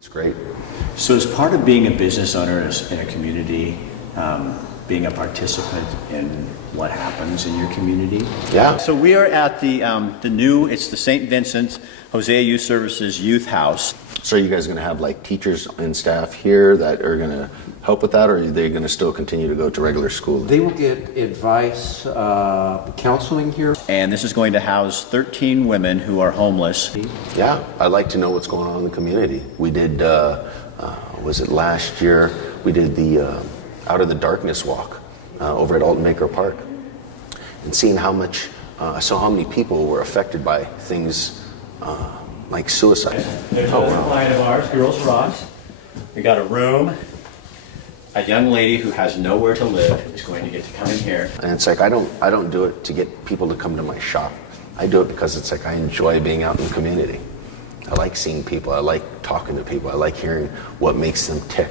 It's great. So as part of being a business owner in a community, being a participant in what happens in your community. Yeah. So we are at the new, it's the St. Vincent Hosea Youth Services Youth House. So are you guys going to have like teachers and staff here that are going to help with that, or are they going to still continue to go to regular school? They will get advice, counseling here. And this is going to house 13 women who are homeless. Yeah, I'd like to know what's going on in the community. We did, was it last year, we did the Out of the Darkness walk over at Alton Baker Park. And seeing how much, I saw how many people were affected by things like suicide. There's another client of ours, Girls Rocks. We got a room. A young lady who has nowhere to live is going to get to come in here. And it's like, I don't do it to get people to come to my shop. I do it because it's like I enjoy being out in the community. I like seeing people. I like talking to people. I like hearing what makes them tick.